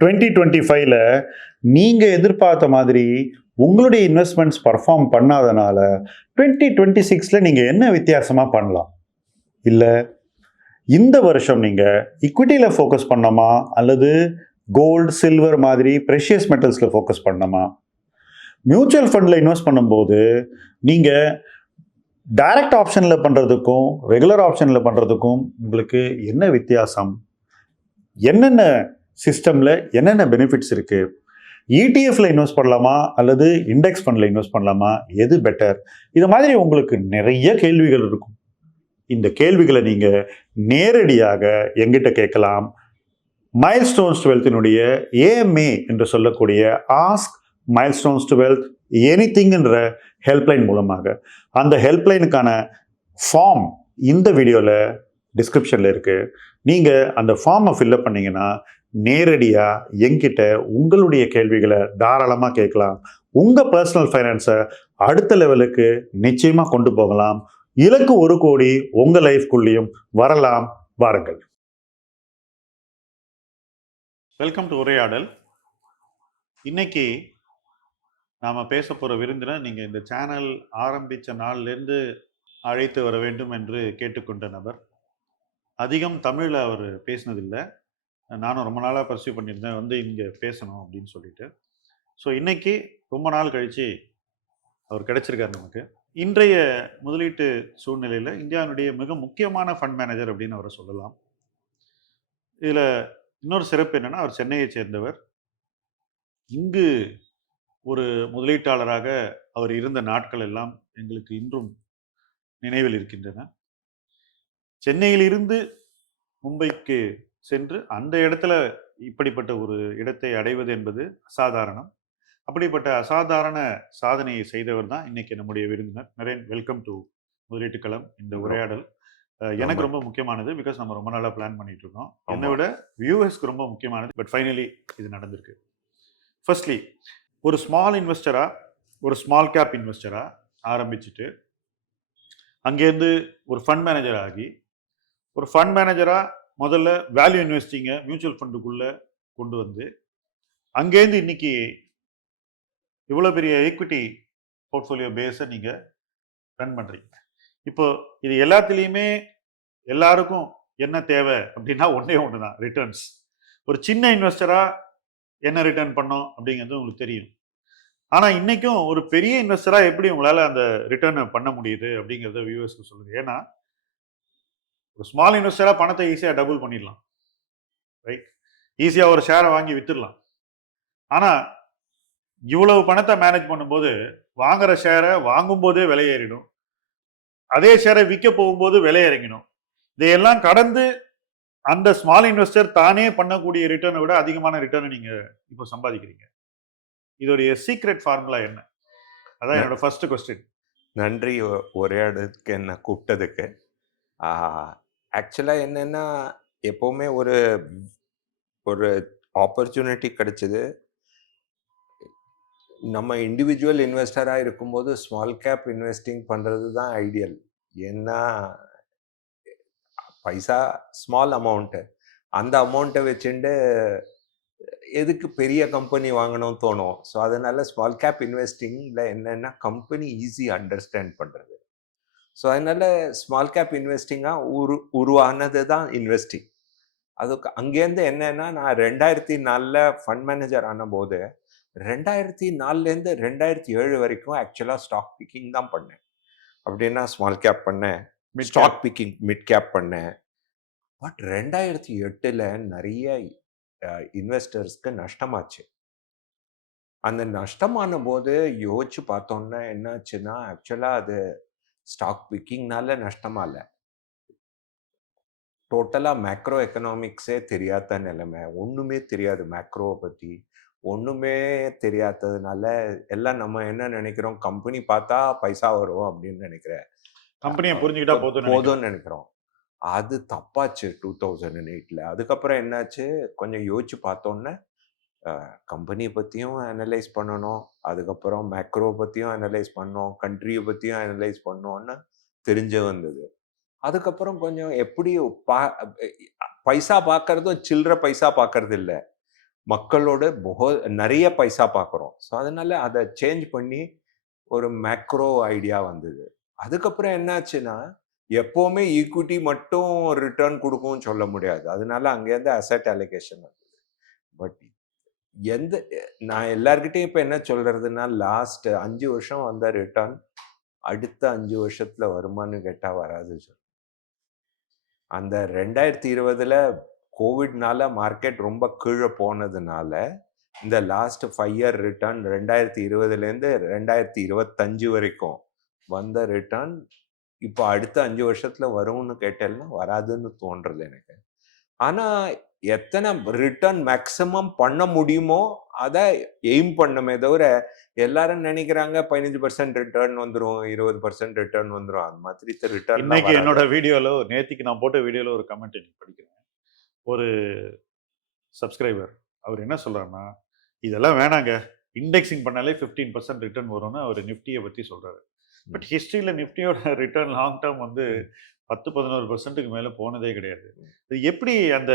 2025ல நீங்க எதிர்பார்த்த மாதிரி உங்களுடைய இன்வெஸ்ட்மெண்ட்ஸ் பெர்ஃபார்ம் பண்ணாதனால 2026ல நீங்க என்ன வித்தியாசமா பண்ணலாம்? இல்ல இந்த வருஷம் நீங்க ஈக்விட்டில ஃபோக்கஸ் பண்ணணுமா? அல்லது கோல்ட், சில்வர் மாதிரி பிரஷியஸ் மெட்டல்ஸ்ல ஃபோக்கஸ் பண்ணணுமா? மியூச்சுவல் ஃபண்ட்ல இன்வெஸ்ட் பண்ணும்போது நீங்க டைரக்ட் ஆப்ஷன்ல பண்றதுக்கும், ரெகுலர் ஆப்ஷன்ல பண்றதுக்கும் உங்களுக்கு என்ன வித்தியாசம்? என்னென்ன சிஸ்டம்ல என்னென்ன பெனிஃபிட்ஸ் இருக்கு? இடிஎஃப்ல இன்வெஸ்ட் பண்ணலாமா? அல்லது இண்டெக்ஸ் ஃபண்ட்ல இன்வெஸ்ட் பண்ணலாமா? எது பெட்டர்? இது மாதிரி உங்களுக்கு நிறைய கேள்விகள் இருக்கும். இந்த கேள்விகளை நீங்க நேரடியாக எங்கிட்ட கேட்கலாம். மைல்ஸ்டோன்ஸ் டு வெல்த்தினுடைய ஏஎம்ஏ என்று சொல்லக்கூடிய ask milestones to wealth anything என்ற ஹெல்ப்லைன் மூலமாக. அந்த ஹெல்ப்லைனுக்கான ஃபார்ம் இந்த வீடியோவில் டிஸ்கிரிப்ஷனில் இருக்கு. நீங்க அந்த ஃபார்மை ஃபில்அப் பண்ணீங்கன்னா நேரடியாக என்கிட்ட உங்களுடைய கேள்விகளை தாராளமாக கேட்கலாம். உங்க பர்சனல் ஃபைனான்ஸை அடுத்த லெவலுக்கு நிச்சயமா கொண்டு போகலாம். இலக்கு 1 கோடி உங்க லைஃப்குள்ளேயும் வரலாம். வாருங்கள். வெல்கம் டு உரையாடல். இன்னைக்கு நாம பேச போற விருந்தினர் நீங்க இந்த சேனல் ஆரம்பிச்ச நாள்லேருந்து அழைத்து வர வேண்டும் என்று கேட்டுக்கொண்ட நபர். அதிகம் தமிழில் அவர் பேசினதில்லை. நானும் ரொம்ப நாளாக பர்சியூ பண்ணியிருந்தேன் வந்து இங்கே பேசணும் அப்படின்னு சொல்லிட்டு. ஸோ இன்னைக்கு ரொம்ப நாள் கழித்து அவர் கிடைச்சிருக்காரு நமக்கு. இன்றைய முதலீட்டு சூழ்நிலையில் இந்தியாவினுடைய மிக முக்கியமான ஃபண்ட் மேனேஜர் அப்படின்னு அவரை சொல்லலாம். இதில் இன்னொரு சிறப்பு என்னென்னா, அவர் சென்னையை சேர்ந்தவர். இங்கு ஒரு முதலீட்டாளராக அவர் இருந்த நாட்கள் எல்லாம் எங்களுக்கு இன்றும் நினைவில் இருக்கின்றன. சென்னையிலிருந்து மும்பைக்கு சென்று அந்த இடத்துல இப்படிப்பட்ட ஒரு இடத்தை அடைவது என்பது அசாதாரணம். அப்படிப்பட்ட அசாதாரண சாதனையை செய்தவர் தான் இன்னைக்கு நம்முடைய விருந்தினர். நரேன், வெல்கம் டு முதலீட்டு களம். இந்த உரையாடல் எனக்கு ரொம்ப முக்கியமானது. பிகாஸ் நம்ம ரொம்ப நாளாக பிளான் பண்ணிட்டு இருக்கோம். என்னை விட வியூவர்ஸ்க்கு ரொம்ப முக்கியமானது. பட் ஃபைனலி இது நடந்திருக்கு. ஃபர்ஸ்ட்லி, ஒரு ஸ்மால் இன்வெஸ்டரா, ஒரு ஸ்மால் கேப் இன்வெஸ்டரா ஆரம்பிச்சுட்டு அங்கேருந்து ஒரு ஃபண்ட் மேனேஜர் ஆகி, ஒரு ஃபண்ட் மேனேஜரா முதல்ல வேல்யூ இன்வெஸ்டிங்கை மியூச்சுவல் ஃபண்டுக்குள்ள கொண்டு வந்து, அங்கேருந்து இன்னைக்கு இவ்வளோ பெரிய ஈக்விட்டி போர்ட்ஃபோலியோ பேஸை நீங்க ரன் பண்றீங்க. இப்போ இது எல்லாத்துலேயுமே எல்லாருக்கும் என்ன தேவை அப்படின்னா ஒன்றே ஒன்று தான், ரிட்டர்ன்ஸ். ஒரு சின்ன இன்வெஸ்டரா என்ன ரிட்டர்ன் பண்ணோம் அப்படிங்கிறது உங்களுக்கு தெரியும். ஆனால் இன்னைக்கும் ஒரு பெரிய இன்வெஸ்டரா எப்படி உங்களால் அந்த ரிட்டர்னை பண்ண முடியுது அப்படிங்கிறத வியூவர்ஸ்க்கு சொல்லுங்க. ஏன்னா ஒரு ஸ்மால் இன்வெஸ்டரா பணத்தை ஈஸியாக டபுள் பண்ணிடலாம், ரைட்? ஈஸியாக ஒரு ஷேரை வாங்கி வித்துடலாம். ஆனால் இவ்வளவு பணத்தை மேனேஜ் பண்ணும்போது வாங்குற ஷேரை வாங்கும் போதே விலை ஏறிடும், அதே ஷேரை விற்க போகும்போது விலை இறங்கிடும். இதையெல்லாம் கடந்து அந்த ஸ்மால் இன்வெஸ்டர் தானே பண்ணக்கூடிய ரிட்டர்னை விட அதிகமான ரிட்டர்னை நீங்க இப்போ சம்பாதிக்கிறீங்க. இதோடைய சீக்ரெட் ஃபார்முலா என்ன? அதான் என்னோட ஃபர்ஸ்ட் கொஸ்டின். நன்றி உரையாடுறதுக்கு என்ன கூப்பிட்டதுக்கு. ஆக்சுவலாக என்னென்னா, எப்போவுமே ஒரு ஒரு ஆப்பர்ச்சுனிட்டி கிடைச்சிது. நம்ம இண்டிவிஜுவல் இன்வெஸ்டராக இருக்கும்போது ஸ்மால் கேப் இன்வெஸ்டிங் பண்ணுறது தான் ஐடியல். ஏன்னா பைசா ஸ்மால் அமௌண்ட்டு, அந்த அமௌண்ட்டை வச்சுட்டு எதுக்கு பெரிய கம்பெனி வாங்கணும்னு தோணும். ஸோ அதனால ஸ்மால் கேப் இன்வெஸ்டிங்கில் என்னென்னா கம்பெனி ஈஸி அண்டர்ஸ்டாண்ட் பண்ணுறது. ஸோ அதனால ஸ்மால் கேப் இன்வெஸ்டிங்காக உருவானது தான் இன்வெஸ்டிங். அதுக்கு அங்கேருந்து என்னென்னா, நான் 2004 ஃபண்ட் மேனேஜர் ஆனபோது 2004லேருந்து 2007 வரைக்கும் ஆக்சுவலாக ஸ்டாக் பிக்கிங் தான் பண்ணேன். அப்படின்னா ஸ்மால் கேப் பண்ணேன், ஸ்டாக் பிக்கிங் மிட் கேப் பண்ணேன். பட் 2008ல் நிறைய இன்வெஸ்டர்ஸ்க்கு நஷ்டமாச்சு. அந்த நஷ்டமான போது யோசிச்சு பார்த்தோன்னா என்னாச்சுன்னா, ஆக்சுவலாக அது ஸ்டாக் பிக்கிங்னால நஷ்டமால, டோட்டலாக மேக்ரோ எக்கனாமிக்ஸே தெரியாத நிலைமை. ஒன்றுமே தெரியாது மேக்ரோவை பற்றி, ஒன்றுமே தெரியாததுனால எல்லாம் நம்ம என்ன நினைக்கிறோம், கம்பெனி பார்த்தா பைசா வரும் அப்படின்னு நினைக்கிறேன், கம்பெனியை புரிஞ்சுக்கிட்டா போதும்னு நினைக்கிறோம். அது தப்பாச்சு 2008ல். அதுக்கப்புறம் என்னாச்சு, கொஞ்சம் யோசிச்சு பார்த்தோன்னே கம்பெனியை பற்றியும் அனலைஸ் பண்ணணும், அதுக்கப்புறம் மேக்ரோ பற்றியும் அனலைஸ் பண்ணோம், கண்ட்ரியை பற்றியும் அனலைஸ் பண்ணோன்னு தெரிஞ்சு வந்தது. அதுக்கப்புறம் கொஞ்சம் எப்படி பைசா பார்க்கறதும் சில்லற பைசா பார்க்கறது இல்லை, மக்களோட நிறைய பைசா பார்க்குறோம். ஸோ அதனால அதை சேஞ்ச் பண்ணி ஒரு மேக்ரோ ஐடியா வந்தது. அதுக்கப்புறம் என்னாச்சுன்னா, எப்பவுமே ஈக்விட்டி மட்டும் ரிட்டர்ன் கொடுக்கும்னு சொல்ல முடியாது. அதனால அங்கேருந்து அசெட் அலோகேஷன் வந்தது. பட் நான் எல்லார்கிட்டயும் இப்ப என்ன சொல்றதுன்னா, லாஸ்ட் 5 வருஷம் வந்த ரிட்டர்ன் அடுத்த 5 வருஷத்துல வருமான்னு கேட்டா வராது சார். அந்த 2020ல கோவிட்னால மார்க்கெட் ரொம்ப கீழே போனதுனால இந்த லாஸ்ட் 5 இயர் ரிட்டர்ன் 2020லேருந்து 2025 வரைக்கும் வந்த ரிட்டர்ன் இப்போ அடுத்த 5 வருஷத்துல வரும்னு கேட்டேன்னா வராதுன்னு தோன்றது எனக்கு. ஆனா எத்தனை ரிட்டர்ன் மேக்சிமம் பண்ண முடியுமோ அதை எய்ம் பண்ணமே தவிர எல்லாரும் நினைக்கிறாங்க 15% ரிட்டர்ன் வந்துடும், 20% ரிட்டர்ன் வந்துடும். அந்த மாதிரி ரிட்டர்ன் இன்னைக்கு என்னோட வீடியோல நேத்திக்கு நான் போட்ட வீடியோல ஒரு கமெண்ட் படிக்கிறேன். ஒரு சப்ஸ்கிரைபர் அவர் என்ன சொல்றாருன்னா, இதெல்லாம் வேணாங்க, இண்டெக்ஸிங் பண்ணாலே 15% ரிட்டர்ன் வரும்னு அவர் நிஃப்டியை பத்தி சொல்றாரு. பட் ஹிஸ்டரியில நிஃப்டியோட ரிட்டர்ன் லாங் டேர்ம் வந்து 10-11%க்கு மேல போனதே கிடையாது. இது எப்படி அந்த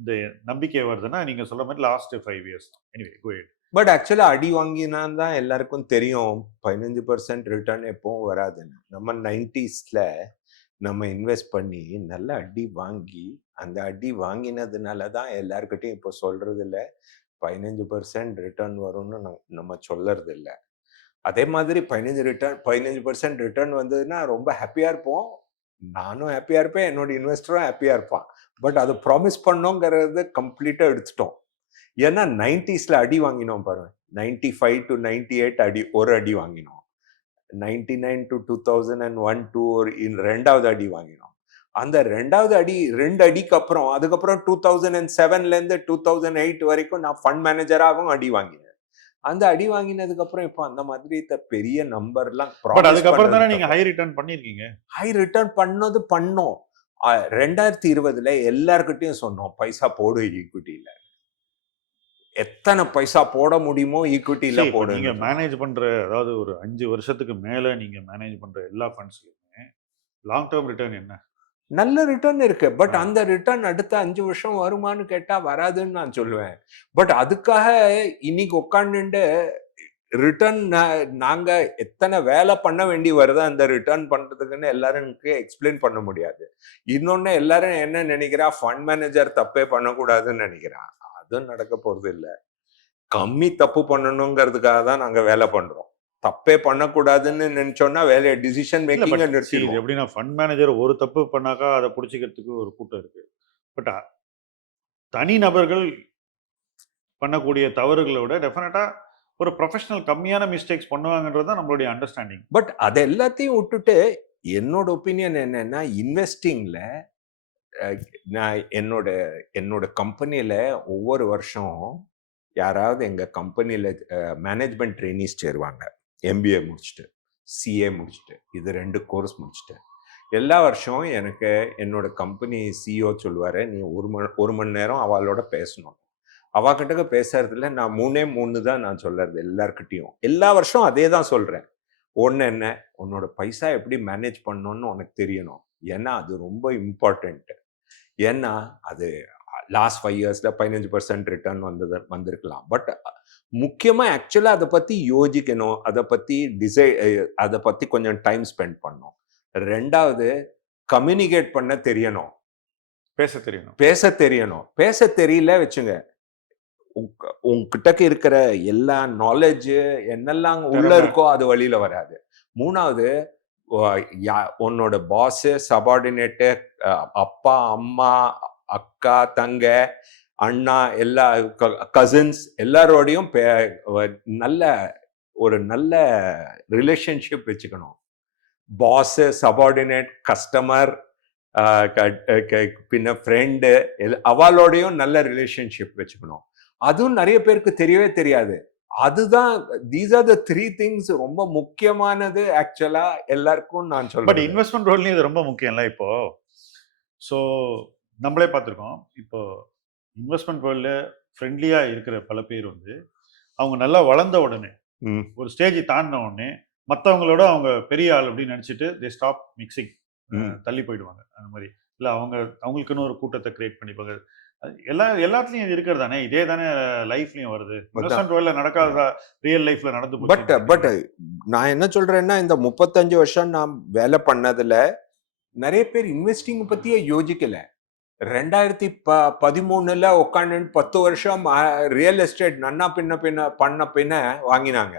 இந்த நம்பிக்கை வருதுன்னா, நீங்க சொல்ற மாதிரி last 5 years. Anyway go ahead. But ஆக்சுவலா அடி வாங்கினா தான் எல்லாருக்கும் தெரியும் 15% ரிட்டர்ன் எப்பவும் வராதுன்னு. நம்ம 90ஸ்ல நம்ம இன்வெஸ்ட் பண்ணி நல்ல அடி வாங்கி அந்த அடி வாங்கினதுனால தான் எல்லாருக்கிட்டையும் இப்போ சொல்றது இல்லை 15% ரிட்டர்ன் வரும்னு நம்ம சொல்றது இல்லை. அதே மாதிரி 15% ரிட்டர்ன் வந்ததுன்னா ரொம்ப ஹாப்பியா இருப்போம். நானும் ஹாப்பியா இருப்பேன், என்னோட இன்வெஸ்டரும் ஹாப்பியா இருப்பான். பட் அது ப்ராமிஸ் பண்ணோங்கிறத கம்ப்ளீட்டா எடுத்துட்டோம். ஏன்னா 90ஸ்ல அடி வாங்கினோம் பாருங்க. 95 to 98 ஒரு அடி வாங்கினோம். 99 to 2001 to ரெண்டாவது அடி வாங்கினோம். அந்த ரெண்டாவது அடி 2 அடிக்கு அப்புறம் அதுக்கப்புறம் 2007ல இருந்து 2008 வரைக்கும் நான் ஃபண்ட் மேனேஜராகவும் அடி வாங்கினேன். அந்த அடி வாங்கினதுக்கு அப்புறம் இப்போ அந்த மாதிரி பெரிய நம்பர்லாம் பட் அதுக்கப்புறம் தானே நீங்க ஹை ரிட்டர்ன் பண்ணிருக்கீங்க. ஹை ரிட்டர்ன் பண்ணோம். 2020ல எல்லார்கிட்டையும் சொன்னோம் பைசா போடு ஈக்விட்டியில. எத்தனை பைசா போட முடியுமோ ஈக்விட்டியில போடு. நீங்க மேனேஜ் பண்ற, அதாவது ஒரு 5 வருஷத்துக்கு மேல நீங்க மேனேஜ் பண்ற எல்லா ஃபண்ட்ஸ்லயுமே லாங் டேர்ம் ரிட்டர்ன் என்ன? நல்ல ரிட்டர்ன் இருக்கு. பட் அந்த ரிட்டர்ன் அடுத்த 5 வருஷம் வருமானு கேட்டா வராதுன்னு நான் சொல்லுவேன். பட் அதுக்காக இன்னைக்கு உட்காந்துட்டு ரிட்டர்ன் நாங்க எத்தனை வேலை பண்ண வேண்டி வருதா அந்த ரிட்டர்ன் பண்றதுக்குன்னு எல்லாரும் எக்ஸ்பிளைன் பண்ண முடியாது. இன்னொன்னு எல்லாரும் என்ன நினைக்கிறா, ஃபண்ட் மேனேஜர் தப்பே பண்ணக்கூடாதுன்னு நினைக்கிறா. அதுவும் நடக்க போறது இல்லை. கம்மி தப்பு பண்ணணுங்கிறதுக்காக தான் நாங்க வேலை பண்றோம். தப்பே பண்ணக்கூடாதுன்னு நினைச்சோம்னா வேலையை டிசிஷன் மேக்கிங் நிறுத்திடுவோம். எப்படின்னா ஃபண்ட் மேனேஜர் ஒரு தப்பு பண்ணாக்கா அதை பிடிச்சிக்கிறதுக்கு ஒரு கூட்டம் இருக்கு. பட் தனி நபர்கள் பண்ணக்கூடிய தவறுகளை விட டெஃபினட்டா ஒரு ப்ரொஃபஷனல் கம்மியான மிஸ்டேக்ஸ் பண்ணுவாங்கன்றது தான் நம்மளுடைய அண்டர்ஸ்டாண்டிங். பட் அது எல்லாத்தையும் விட்டுட்டு என்னோட ஒப்பீனியன் என்னன்னா, இன்வெஸ்டிங்ல நான் என்னோட கம்பெனியில ஒவ்வொரு வருஷம் யாராவது எங்க கம்பெனியில மேனேஜ்மெண்ட் ட்ரெயினிஸ் சேருவாங்க. எம்பிஏ முடிச்சுட்டு, சிஏ முடிச்சுட்டு, இது 2 கோர்ஸ் முடிச்சுட்டு. எல்லா வருஷமும் எனக்கு என்னோட கம்பெனி சிஇஓ சொல்லுவாரு, நீ ஒரு மணி நேரம் அவளோட பேசணும். அவகிட்ட பேசுறதுல நான் 3 தான் நான் சொல்றது எல்லார்கிட்டையும். எல்லா வருஷம் அதே தான் சொல்றேன். ஒன்று என்ன, உன்னோட பைசா எப்படி மேனேஜ் பண்ணணும்னு உனக்கு தெரியணும். ஏன்னா அது ரொம்ப இம்பார்ட்டன்ட். ஏன்னா அது லாஸ்ட் 5 இயர்ஸ்ல 15% ரிட்டர்ன் வந்திருக்கலாம். பட் முக்கியமா ஆக்சுவலா அதை பத்தி யோசிக்கணும், அதை பத்தி கொஞ்சம் டைம் ஸ்பெண்ட் பண்ணணும். 2வது கம்யூனிகேட் பண்ண தெரியணும், பேச தெரியணும். பேச தெரியல வச்சுங்க, உங்ககிட்ட இருக்கிற எல்லா நாலேஜ் என்னெல்லாம் உள்ள இருக்கோ அது வழியில வராது. 3வது உன்னோட பாஸ், சபார்டினேட்டு, அப்பா, அம்மா, அக்கா, தங்க, அண்ணா, எல்லா கசின்ஸ் எல்லாரோடையும் நல்ல ரிலேஷன்ஷிப் வச்சுக்கணும். பாஸ், சபார்டினேட், கஸ்டமர், பின்ன ஃப்ரெண்டு அவளோடையும் நல்ல ரிலேஷன்ஷிப் வச்சுக்கணும். அதுவும் நிறைய பேருக்கு தெரியவே தெரியாது. அதுதான் தீஸ் ஆர் த 3 திங்ஸ் ரொம்ப முக்கியமானது ஆக்சுவலா எல்லாருக்கும் நான் சொல்றேன். பட் இன்வெஸ்ட்மெண்ட் ரோல்லையும் இது ரொம்ப முக்கியம்ல இப்போ. ஸோ நம்மளே பார்த்துருக்கோம், இப்போ இன்வெஸ்ட்மெண்ட் வேர்ல்ட்ல ஃப்ரெண்ட்லியா இருக்கிற பல பேர் வந்து அவங்க நல்லா வளர்ந்த உடனே ஒரு ஸ்டேஜ் தாண்டின உடனே மற்றவங்களோட அவங்க பெரிய ஆள் அப்படின்னு நினைச்சிட்டு தே ஸ்டாப் மிக்சிங், தள்ளி போயிடுவாங்க. அந்த மாதிரி இல்லை அவங்களுக்குன்னு ஒரு கூட்டத்தை கிரியேட் பண்ணிப்பாங்க. எல்லாத்துலயும் இது இருக்கிறது தானே, இதே தானே லைஃப்லயும் வருது. அதான். இன்வெஸ்ட்மெண்ட் வேர்ல்ட்ல நடக்காததா ரியல் லைஃப்ல நடந்து பட் போச்சுன்னு பட் நினைக்கிறீங்களா? நான் என்ன சொல்றேன்னா, இந்த 35 வருஷம் நான் வேலை பண்ணதுல நிறைய பேர் இன்வெஸ்டிங் பத்தியே யோசிக்கல. 2013ல உட்காந்து 10 வருஷம் ரியல் எஸ்டேட் நன்னா பண்ண பின்ன வாங்கினாங்க.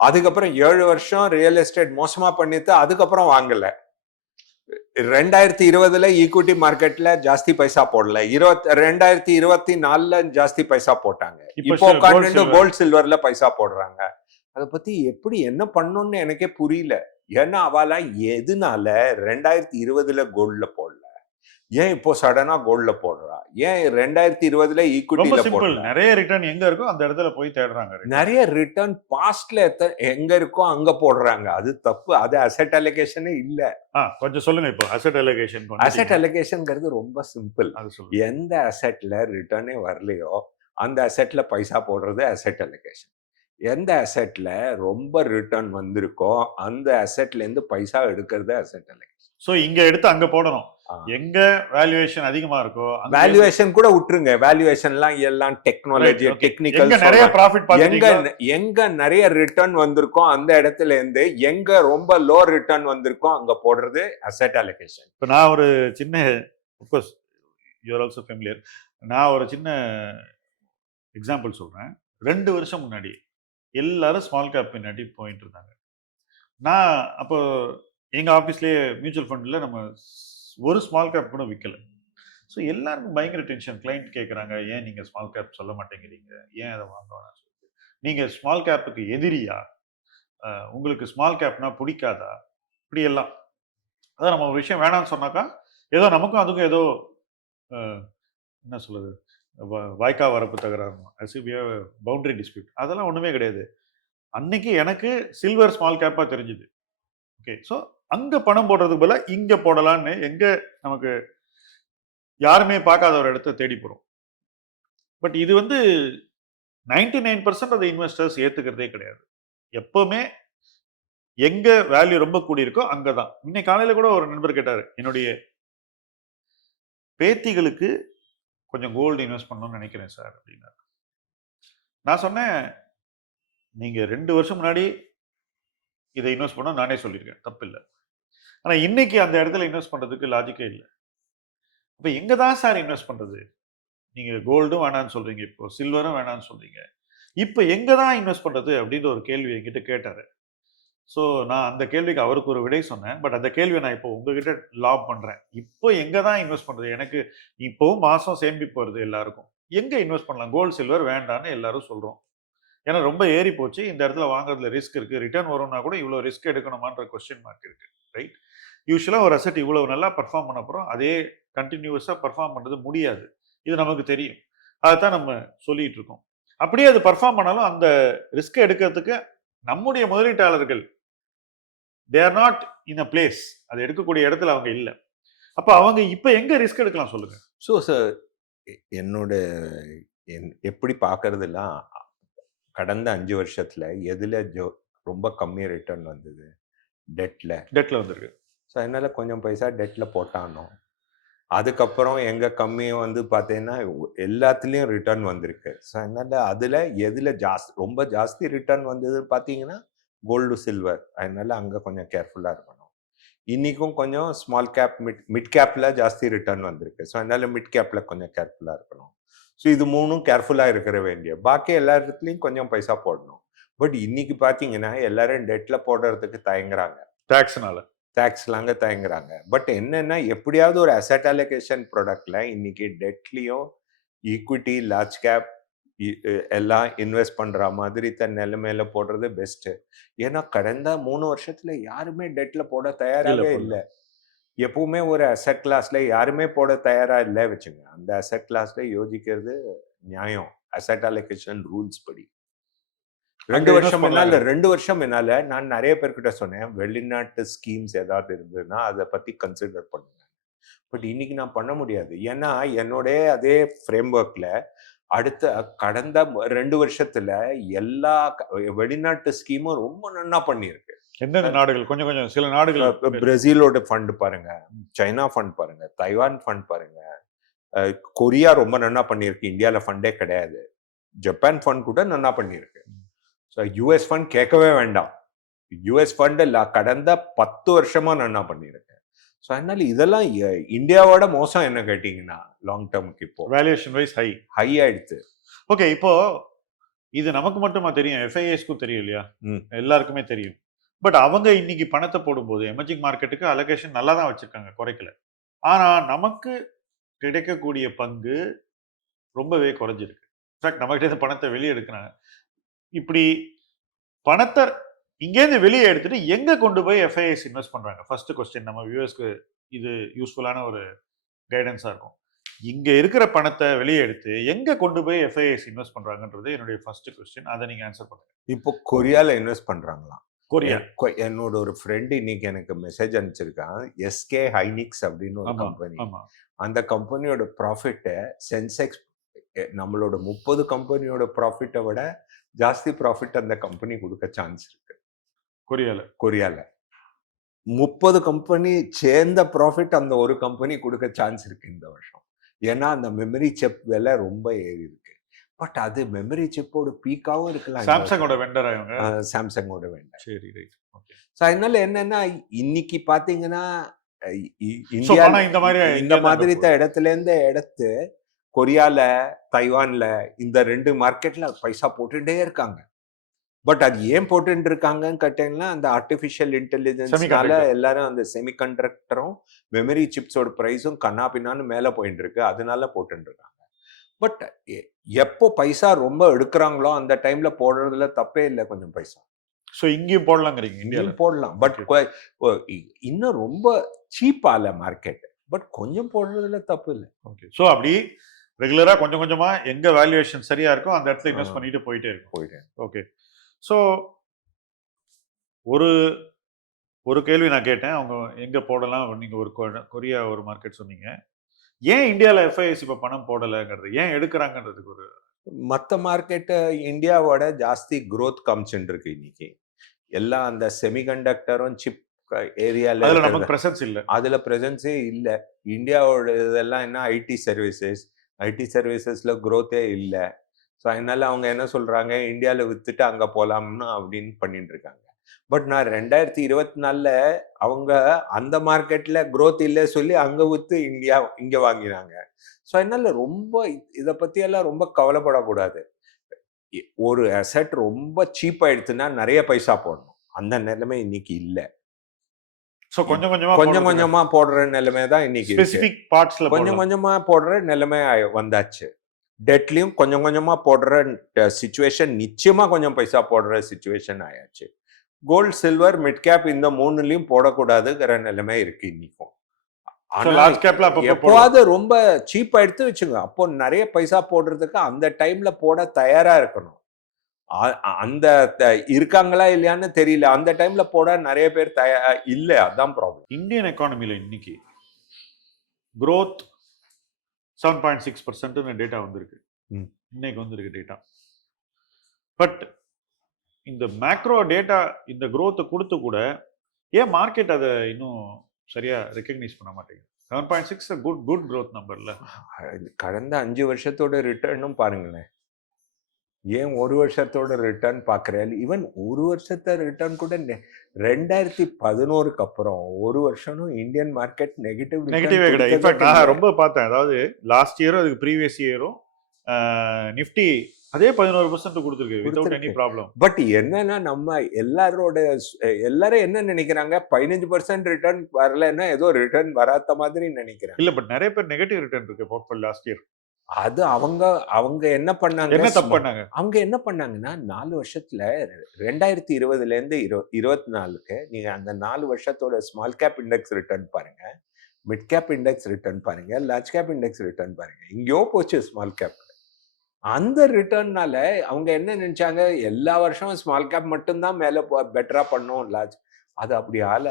அதுக்கப்புறம் 7 வருஷம் ரியல் எஸ்டேட் மோசமா பண்ணிட்டு அதுக்கப்புறம் வாங்கல. 2020ல ஈக்விட்டி மார்க்கெட்ல ஜாஸ்தி பைசா போடல. 2024ல ஜாஸ்தி பைசா போட்டாங்க. இப்ப இப்போ gold, உட்காந்து silver. கோல்ட் சில்வர்ல பைசா போடுறாங்க. அதை பத்தி எப்படி என்ன பண்ணணும்னு எனக்கே புரியல. ஏன்னா அவளா எதுனால 2020ல கோல்ட்ல போடல, ஏன் இப்போ சடனா கோல்ட்ல போடுறா, ஏன் 2020ல ரொம்ப ஈக்விட்டில சிம்பிள். போடல? நிறைய ரிட்டர்ன் எங்க இருக்கோ அந்த இடத்துல போய் தேடுறாங்க return. நிறைய ரிட்டர்ன் பாஸ்ட்ல எங்க இருக்கோ அங்க போடுறாங்க. அது தப்பு. அது அசெட் அலோகேஷனே இல்ல. கொஞ்சம் சொல்லுங்க. இப்போ அசெட் அலோகேஷன் அசெட் அலோகேஷன்ங்கிறது ரொம்ப சிம்பிள். அது சொல்லுங்க. எந்த அசெட்ல ரிட்டர்னே வரலையோ அந்த அசெட்ல பைசா போடுறது அசெட் அலோகேஷன். எந்த அசெட்ல ரொம்ப ரிட்டர்ன் வந்திருக்கோ அந்த அசெட்ல இருந்து பைசா எடுக்கிறது அசெட் அலோகேஷன். சோ இங்க எடுத்து அங்க போடணும். எங்க வேல்யூவேஷன் அதிகமா இருக்கோ வேல்யூவேஷன் கூட விட்டுருங்க. வேல்யூவேஷன்லாம் எல்லாம் டெக்னாலஜி, டெக்னிக்கல். எங்க நிறைய ப்ராஃபிட் பாத்தீங்க, எங்க நிறைய ரிட்டர்ன் வந்திருக்கோ அந்த இடத்துல இருந்து எங்க ரொம்ப லோ ரிட்டர்ன் வந்திருக்கோ அங்க போடுறது அசெட் அலோகேஷன். இப்போ நான் ஒரு சின்ன, of course you are also familiar, நான் ஒரு சின்ன எக்ஸாம்பிள் சொல்றேன். 2 வருஷம் முன்னாடி எல்லாரும் ஸ்மால் கேப் பின்னாடி போயிட்டு இருந்தாங்க. நான் அப்போ எங்க ஆஃபீஸ்லேயே மியூச்சுவல் ஃபண்டில் நம்ம ஒரு ஸ்மால் கேப் கூட விற்கல. ஸோ எல்லாருக்கும் பயங்கர டென்ஷன். கிளைண்ட் கேட்குறாங்க, ஏன் நீங்கள் ஸ்மால் கேப் சொல்ல மாட்டேங்கிறீங்க, ஏன் அதை வாங்க வேணாம்னு சொல்லிட்டு, நீங்கள் ஸ்மால் கேப்புக்கு எதிரியா, உங்களுக்கு ஸ்மால் கேப்னா பிடிக்காதா, இப்படி எல்லாம். அதான் நம்ம ஒரு விஷயம் வேணாம்னு சொன்னாக்கா ஏதோ நமக்கும் அதுக்கும் ஏதோ என்ன சொல்றது, வாய்க்கா வரப்பு தகராறு, பவுண்டரி டிஸ்பியூட், அதெல்லாம் ஒன்றுமே கிடையாது. அன்னைக்கு எனக்கு சில்வர் ஸ்மால் கேப்பாக தெரிஞ்சுது. ஓகே, ஸோ அங்கே பணம் போடுறதுக்கு பதிலாக இங்கே போடலான்னு எங்கே நமக்கு யாருமே பார்க்காத ஒரு இடத்த தேடி போகிறோம். பட் இது 99% ஆஃப் இன்வெஸ்டர்ஸ் ஏற்றுக்கிறதே கிடையாது. எப்பவுமே எங்க வேல்யூ ரொம்ப கூடியிருக்கோ அங்கே தான். இன்னைக்கு காலையில் கூட ஒரு நண்பர் கேட்டார், என்னுடைய பேத்திகளுக்கு கொஞ்சம் கோல்டு இன்வெஸ்ட் பண்ணணும்னு நினைக்கிறேன் சார் அப்படின்னாரு. நான் சொன்னேன், நீங்கள் 2 வருஷம் முன்னாடி இதை இன்வெஸ்ட் பண்ண நானே சொல்லியிருக்கேன், தப்பு இல்லை. ஆனால் இன்னைக்கு அந்த இடத்துல இன்வெஸ்ட் பண்ணுறதுக்கு லாஜிக்கே இல்லை. இப்போ எங்கே தான் சார் இன்வெஸ்ட் பண்ணுறது? நீங்கள் கோல்டும் வேணான்னு சொல்கிறீங்க, இப்போ சில்வரும் வேணான்னு சொல்கிறீங்க, இப்போ எங்கே தான் இன்வெஸ்ட் பண்ணுறது அப்படின்ற ஒரு கேள்வி என்கிட்ட கேட்டார். ஸோ நான் அந்த கேள்விக்கு அவருக்கு ஒரு விடை சொன்னேன். பட் அந்த கேள்வியை நான் இப்போ உங்ககிட்ட லாப் பண்ணுறேன். இப்போ எங்கே தான் இன்வெஸ்ட் பண்ணுறது? எனக்கு இப்போவும் மாதம் சேமிப்பு வருது எல்லாருக்கும். எங்கே இன்வெஸ்ட் பண்ணலாம்? கோல்டு சில்வர் வேண்டான்னு எல்லாரும் சொல்கிறோம். ஏன்னா ரொம்ப ஏறி போச்சு, இந்த இடத்துல வாங்குறதுல ரிஸ்க் இருக்குது, ரிட்டர்ன் வரும்னா கூட இவ்வளோ ரிஸ்க் எடுக்கணுமான்ற கொஸ்டின் மார்க் இருக்குது, ரைட்? யூஸ்வலாக ஒரு அசெட் இவ்வளவு நல்லா பர்ஃபார்ம் பண்ண அப்புறம் அதே கண்டினியூஸாக பர்ஃபார்ம் பண்ணுறது முடியாது. இது நமக்கு தெரியும். அதைத்தான் நம்ம சொல்லிட்டு இருக்கோம். அப்படியே அது பர்ஃபார்ம் பண்ணாலும் அந்த ரிஸ்க் எடுக்கிறதுக்கு நம்முடைய முதலீட்டாளர்கள் they are not in a place, அது எடுக்கக்கூடிய இடத்துல அவங்க இல்லை. அப்போ அவங்க இப்போ எங்கே ரிஸ்க் எடுக்கலாம் சொல்லுங்க. ஸோ சார், என்னோட எப்படி பார்க்கறதுலாம் கடந்த 5 வருஷத்துல எதுல ரொம்ப கம்மியாக ரிட்டர்ன் வந்தது? டெட்ல வந்திருக்கு. ஸோ அதனால கொஞ்சம் பைசா டெட்ல போட்டானோ. அதுக்கப்புறம் எங்க கம்மியாக பார்த்தீங்கன்னா எல்லாத்துலேயும் ரிட்டர்ன் வந்திருக்கு. ஸோ அதனால அதில் எதில் ரொம்ப ஜாஸ்தி ரிட்டர்ன் வந்தது பார்த்தீங்கன்னா கோல்டு சில்வர். அதனால அங்கே கொஞ்சம் கேர்ஃபுல்லாக இருக்கணும். இன்னைக்கும் கொஞ்சம் ஸ்மால் கேப் மிட் கேப்பில் ஜாஸ்தி ரிட்டர்ன் வந்திருக்கு. ஸோ அதனால மிட் கேப்பில் கொஞ்சம் கேர்ஃபுல்லாக இருக்கணும். ஸோ இது மூணும் கேர்ஃபுல்லாக இருக்கிற வேண்டிய. பாக்கி எல்லா இடத்துலையும் கொஞ்சம் பைசா போடணும். பட் இன்னைக்கு பார்த்தீங்கன்னா எல்லாரும் டெட்டில் போடுறதுக்கு தயங்குறாங்க, டேக்ஸ்லாங்க தயங்குறாங்க. பட் என்னன்னா எப்படியாவது ஒரு அசெட் அலோகேஷன் ப்ராடக்ட்ல இன்னைக்கு டெட்லையும் ஈக்விட்டி லார்ஜ் கேப் எல்லாம் இன்வெஸ்ட் பண்ற மாதிரி தன் நிலைமையில போடுறது பெஸ்ட். ஏன்னா கடந்த 3 வருஷத்துல யாருமே டெட்ல போட தயாராகவே இல்லை. எப்பவுமே ஒரு அசெட் கிளாஸ்ல யாருமே போட தயாரா இல்லை வச்சுங்க. அந்த அசெட் கிளாஸ்ல யோசிக்கிறது நியாயம், அசெட் அலோகேஷன் ரூல்ஸ் படி. 2 வருஷம் என்னால நான் நிறைய பேர்கிட்ட சொன்னேன், வெளிநாட்டு ஸ்கீம்ஸ் ஏதாவது இருந்ததுன்னா அதை பத்தி கன்சிடர் பண்ணுங்க. பட் இன்னைக்கு நான் பண்ண முடியாது. ஏன்னா என்னோடைய அதே ஃப்ரேம் ஒர்க்ல கடந்த 2 வருஷத்துல எல்லா வெளிநாட்டு ஸ்கீமும் ரொம்ப நன்னா பண்ணியிருக்கு. எந்தெந்த நாடுகள்? கொஞ்சம் சில நாடுகள். பிரேசிலோட ஃபண்ட் பாருங்க, சைனா ஃபண்ட் பாருங்க, தைவான் ஃபண்ட் பாருங்க, கொரியா ரொம்ப நன்னா பண்ணியிருக்கு, இந்தியாவில் ஃபண்டே கிடையாது. ஜப்பான் ஃபண்ட் கூட நன்னா பண்ணியிருக்கு. ஸோ யூஎஸ் ஃபண்ட் கேட்கவே வேண்டாம். யூஎஸ் ஃபண்ட் கடந்த 10 வருஷமா நன்னா பண்ணியிருக்கு. ஸோ அதனால இதெல்லாம் இந்தியாவோட மோசம் என்ன கேட்டிங்கன்னா லாங் டேர்முக்கு இப்போ வேல்யூவேஷன் வைஸ் ஹை ஆயிடுச்சு. ஓகே, இப்போ இது நமக்கு மட்டுமா தெரியும், எஃப்ஐஎஸ்க்கும் தெரியும் இல்லையா, எல்லாருக்குமே தெரியும். பட் அவங்க இன்னைக்கு பணத்தை போடும்போது எமர்ஜிங் மார்க்கெட்டுக்கு அலோகேஷன் நல்லா தான் வச்சிருக்காங்க, குறைக்கல. ஆனா நமக்கு கிடைக்கக்கூடிய பங்கு ரொம்பவே குறைஞ்சிருக்கு. இன்ஃபேக்ட் நம்ம கிட்ட பணத்தை வெளியே எடுக்கிறாங்க. இப்படி பணத்தை இங்கேருந்து வெளியே எடுத்துட்டு எங்க கொண்டு போய் எஃப்ஐஎஸ் இன்வெஸ்ட் பண்றாங்க? ஃபர்ஸ்ட் கொஸ்டின் நம்ம வியூவர்ஸ்க்கு இது யூஸ்ஃபுல்லான ஒரு கைடன்ஸா இருக்கும். இங்க இருக்கிற பணத்தை வெளியே எடுத்து எங்க கொண்டு போய் எஃப்ஐஎஸ் இன்வெஸ்ட் பண்றாங்கன்றது என்னுடைய ஃபர்ஸ்ட் கொஸ்டின். அதை நீங்க ஆன்சர் பண்ணுங்க. இப்போ கொரியால இன்வெஸ்ட் பண்றாங்களாம். கொரியா என்னோட ஒரு ஃப்ரெண்ட் இன்னைக்கு எனக்கு மெசேஜ் அனுப்பிச்சிருக்கான். எஸ்கே ஹைனிக்ஸ் அப்படின்னு ஒரு கம்பெனி. அந்த கம்பெனியோட ப்ராஃபிட்டை சென்செக்ஸ் நம்மளோட 30 கம்பெனியோட ப்ராஃபிட்டை விட ஜாஸ்தி ப்ராஃபிட் அந்த கம்பெனி கொடுக்க சான்ஸ் இருக்கு. கொரியால 30 கம்பெனி சேர்ந்த ப்ராஃபிட் அந்த ஒரு கம்பெனி கொடுக்க சான்ஸ் இருக்கு இந்த வருஷம். ஏன்னா அந்த மெமரி சிப் விலை ரொம்ப ஏறி இருக்கு. பட் அது மெமரி சிப்போட பீக்காவும் இருக்கலாம். சாம்சங்கோட வெண்டர். சாம்சங்கோட வெண்டர். சரி, ரைட். ஓகே. ஸோ அதனால என்னன்னா இன்னைக்கு பாத்தீங்கன்னா இந்தியா இந்த மாதிரி இடத்துல இருந்து எடுத்து கொரியால, தைவான்ல இந்த 2 மார்க்கெட்ல பைசா போட்டுட்டே இருக்காங்க. பட் அது ஏன் போட்டு இருக்காங்கன்னு கேட்டீங்கன்னா அந்த ஆர்டிபிஷியல் இன்டெலிஜென்ஸ்னால எல்லாரும் அந்த செமிகண்டக்டரும் மெமரி சிப்ஸோட பிரைஸும் கண்ணா பின்னான்னு மேல போயிட்டு இருக்கு, அதனால போட்டு இருக்காங்க. பட் எப்போ பைசா ரொம்ப எடுக்கிறாங்களோ அந்த டைம்ல போடுறதுல தப்பே இல்லை, கொஞ்சம் பைசா. ஸோ இங்கேயும் போடலாங்கிறீங்க? இந்தியாவில் போடலாம், பட் இன்னும் ரொம்ப சீப்பால மார்க்கெட். பட் கொஞ்சம் போடுறதுல தப்பு இல்லை. ஓகே. ஸோ அப்படி ரெகுலரா கொஞ்சம் கொஞ்சமா எங்க வேல்யூவேஷன் சரியா இருக்கோ அந்த இடத்துல இன்வெஸ்ட் பண்ணிட்டு போயிட்டே. ஓகே. ஸோ ஒரு கேள்வி நான் கேட்டேன், அவங்க எங்க போடலாம், நீங்க ஒரு கொரியா ஒரு மார்க்கெட் சொன்னீங்க. ஏன் இந்தியாவில் எஃப்ஐஎஸ் இப்போ பணம் போடலைங்கிறது, ஏன் எடுக்கிறாங்கன்றதுக்கு ஒரு மற்ற மார்க்கெட்டு இந்தியாவோட ஜாஸ்தி க்ரோத் காமிச்சுட்டு இருக்கு இன்னைக்கு. எல்லாம் அந்த செமிகண்டக்டரும் சிப் ஏரியால நமக்கு பிரசன்ஸ் இல்லை, அதுல பிரசன்ஸே இல்லை. இந்தியாவோட இதெல்லாம் என்ன ஐடி சர்வீசஸ்ல க்ரோத்தே இல்லை. ஸோ அதனால அவங்க என்ன சொல்றாங்க, இந்தியாவில் வித்துட்டு அங்க போலாம்னு அப்படின்னு பண்ணிட்டு இருக்காங்க. பட் நான் 2024 அவங்க அந்த மார்க்கெட்ல க்ரோத் இல்லை சொல்லி அங்க வித்து இங்க வாங்கினாங்க. ஸோ அதனால ரொம்ப இதை பத்தி எல்லாம் ரொம்ப கவலைப்படக்கூடாது. ஒரு அசெட் ரொம்ப சீப் ஆயிடுச்சுன்னா நிறைய பைசா போடணும், அந்த நிலைமை இன்னைக்கு இல்லை. ஸோ கொஞ்சம் கொஞ்சமா போடுற நிலைமை தான் இன்னைக்கு. ஸ்பெசிபிக் பார்ட்ஸ்ல கொஞ்சம் கொஞ்சமா போடுற நிலைமை வந்தாச்சு. டெட்லயும் கொஞ்சம் கொஞ்சமா போடுற சிச்சுவேஷன், நிச்சயமா கொஞ்சம் பைசா போடுற சிச்சுவேஷன் ஆயாச்சு. கோல்டு, சில்வர், மிட் கேப் இந்த 3லயும் போடக்கூடாதுங்கிற நிலைமை இருக்கு இன்னைக்கும். எப்போது ரொம்ப சீப் ஆயிடுத்து வச்சுங்க, அப்போ நிறைய பைசா போடுறதுக்கு அந்த டைம்ல போட தயாரா இருக்கணும். அந்த இருக்காங்களா இல்லையான்னு தெரியல, அந்த டைம்ல போட நிறைய பேர் இல்ல, அதான் ப்ராப்ளம். இந்தியன் எக்கானமில இன்னைக்கு growth 7.6% டேட்டா வந்திருக்கு, இன்னைக்கு வந்திருக்கு டேட்டா. பட் இந்த மேக்ரோ டேட்டா இந்த growth கொடுத்து கூட ஏன் மார்க்கெட் அதை இன்னும் சரியா ரெக்கக்னைஸ் பண்ண மாட்டேங்குது? 7.6 குட் growth நம்பர்ல. கடந்த 5 வருஷத்தோட ரிட்டர்னும் பாருங்களேன். ஏன் ஒரு வருஷத்தோட ரிட்டர்ன் பார்க்குறேன்? ஈவன் ஒரு வருஷத்தை ரிட்டர்ன் கூட 2011க்கு அப்புறம் ஒரு வருஷமும் இந்தியன் மார்க்கெட் நெகட்டிவே கிடையாது. இன்ஃபேக்ட் நான் ரொம்ப பார்த்தேன், அதாவது லாஸ்ட் இயரும் அதுக்கு ப்ரீவியஸ் இயரும் நிஃப்டி அதே 11% கொடுத்துருக்கு வித்அவுட் எனி ப்ராப்ளம். பட் என்னன்னா நம்ம எல்லாரும் என்ன நினைக்கிறாங்க, 15% ரிட்டர்ன் வரலன்னா ஏதோ ரிட்டர்ன் வராத மாதிரி நினைக்கிறாங்க. இல்ல, பட் நிறைய பேர் நெகட்டிவ் ரிட்டர்ன் இருக்கு போர்ட்ஃபோலியோ லாஸ்ட் இயர். அது அவங்க என்ன பண்ணாங்க, என்ன தப்பு பண்ணாங்க? அவங்க என்ன பண்ணாங்கன்னா 4 வருஷத்துல 2020ல இருந்து 2024க்கு நீங்க அந்த 4 வருஷத்தோட ஸ்மால் கேப் இண்டெக்ஸ் ரிட்டர்ன் பாருங்க, மிட் கேப் இண்டெக்ஸ் ரிட்டர்ன் பாருங்க, லார்ஜ் கேப் இண்டெக்ஸ் ரிட்டர்ன் பாருங்க. எங்கேயோ போச்சு ஸ்மால் கேப். அந்த ரிட்டர்ன்னால அவங்க என்ன நினைச்சாங்க, எல்லா வருஷமும் ஸ்மால் கேப் மட்டும்தான் மேல பெட்டரா பண்ணும் லார்ஜ். அது அப்படி ஆல.